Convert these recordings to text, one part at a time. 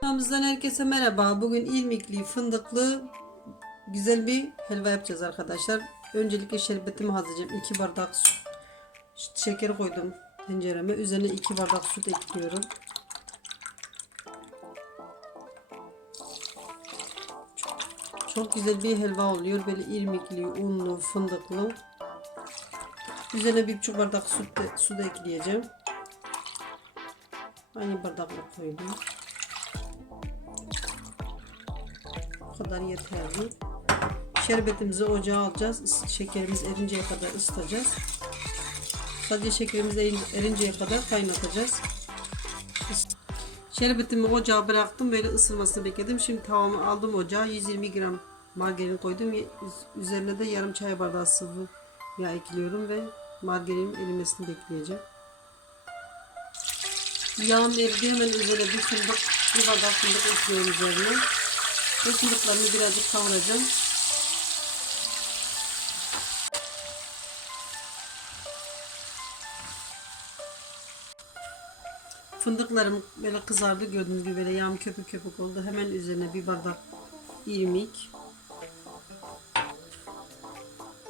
Kanalımızdan herkese merhaba. Bugün ilmikli, fındıklı güzel bir helva yapacağız arkadaşlar. Öncelikle şerbetimi hazırlayacağım. 2 bardak su, şeker koydum tencereme. Üzerine 2 bardak süt ekliyorum. Çok, güzel bir helva oluyor. Böyle irmikli, unlu, fındıklı. Üzerine bir buçuk bardak süt su da ekleyeceğim. Aynı bardakla koydum. Kadar yeterli. Şerbetimizi ocağa alacağız. Şekerimiz erinceye kadar ısıtacağız. Sadece şekerimiz erin- erinceye kadar kaynatacağız. Şerbetimi ocağa bıraktım. Böyle ısınmasını bekledim. Şimdi tavamı aldım ocağa. 120 gram margarin koydum. Üzerine de yarım çay bardağı sıvı yağ ekliyorum ve margarinin erimesini bekleyeceğim. Yağım eridi hemen üzerine bir fındık, bir bardak fındık ekliyorum üzerine. Fındıklarını birazcık kavuracağım. Fındıklarım böyle kızardı gördüğünüz gibi böyle yağım köpük köpük oldu. Hemen üzerine bir bardak irmik.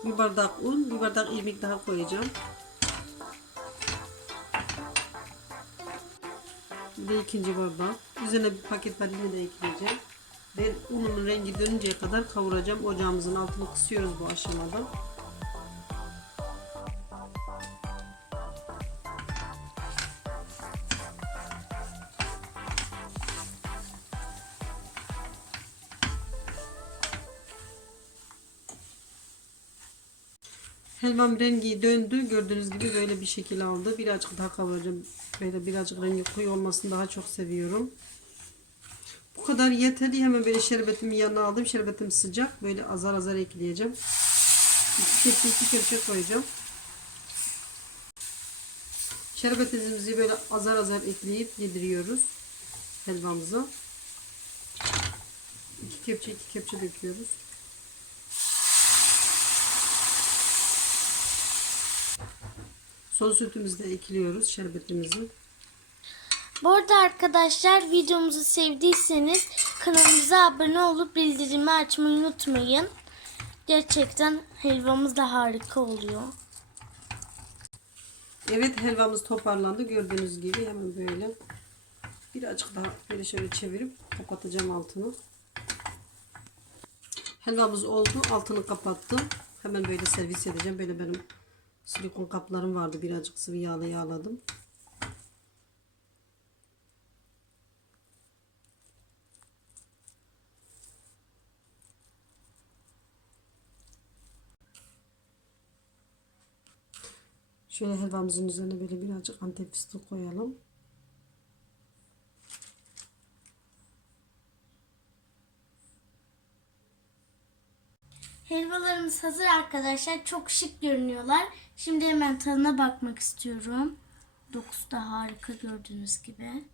Bir bardak un, bir bardak irmik daha koyacağım. Bir de ikinci bardak. Üzerine bir paket vanilya da ekleyeceğim. Ve unun rengi dönünceye kadar kavuracağım. Ocağımızın altını kısıyoruz bu aşamada. Helvam rengi döndü. Gördüğünüz gibi böyle bir şekil aldı. Birazcık daha kavuracağım. Böyle birazcık rengi koyu olmasını daha çok seviyorum. Bu kadar yeterli. Hemen böyle şerbetimi yanına aldım. Şerbetim sıcak. Böyle azar azar ekleyeceğim. İki kepçe iki kepçe koyacağım. Şerbetimizi böyle azar azar ekleyip yediriyoruz helvamıza. İki kepçe iki kepçe döküyoruz. Son sütümüzü de ekliyoruz şerbetimizi. Bu arada arkadaşlar videomuzu sevdiyseniz kanalımıza abone olup bildirimi açmayı unutmayın. Gerçekten helvamız da harika oluyor. Evet helvamız toparlandı. Gördüğünüz gibi hemen böyle birazcık daha böyle şöyle çevirip kapatacağım altını. Helvamız oldu. Altını kapattım. Hemen böyle servis edeceğim. Böyle benim silikon kaplarım vardı. Birazcık sıvı yağla yağladım. Şöyle helvamızın üzerine böyle birazcık antep fıstığı koyalım. Helvalarımız hazır arkadaşlar. Çok şık görünüyorlar. Şimdi hemen tadına bakmak istiyorum. Dokusu da harika gördüğünüz gibi.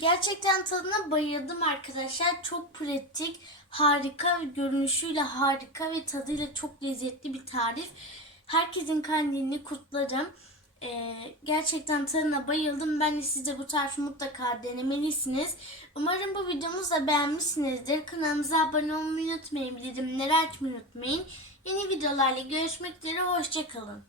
Gerçekten tadına bayıldım arkadaşlar. Çok pratik, harika görünüşüyle harika ve tadıyla çok lezzetli bir tarif. Herkesin kandilini kutlarım. Ee, gerçekten tadına bayıldım. Ben de siz de bu tarifi mutlaka denemelisiniz. Umarım bu videomuzu da beğenmişsinizdir. Kanalımıza abone olmayı unutmayın. Bildirimleri açmayı unutmayın. Yeni videolarla görüşmek üzere. Hoşçakalın.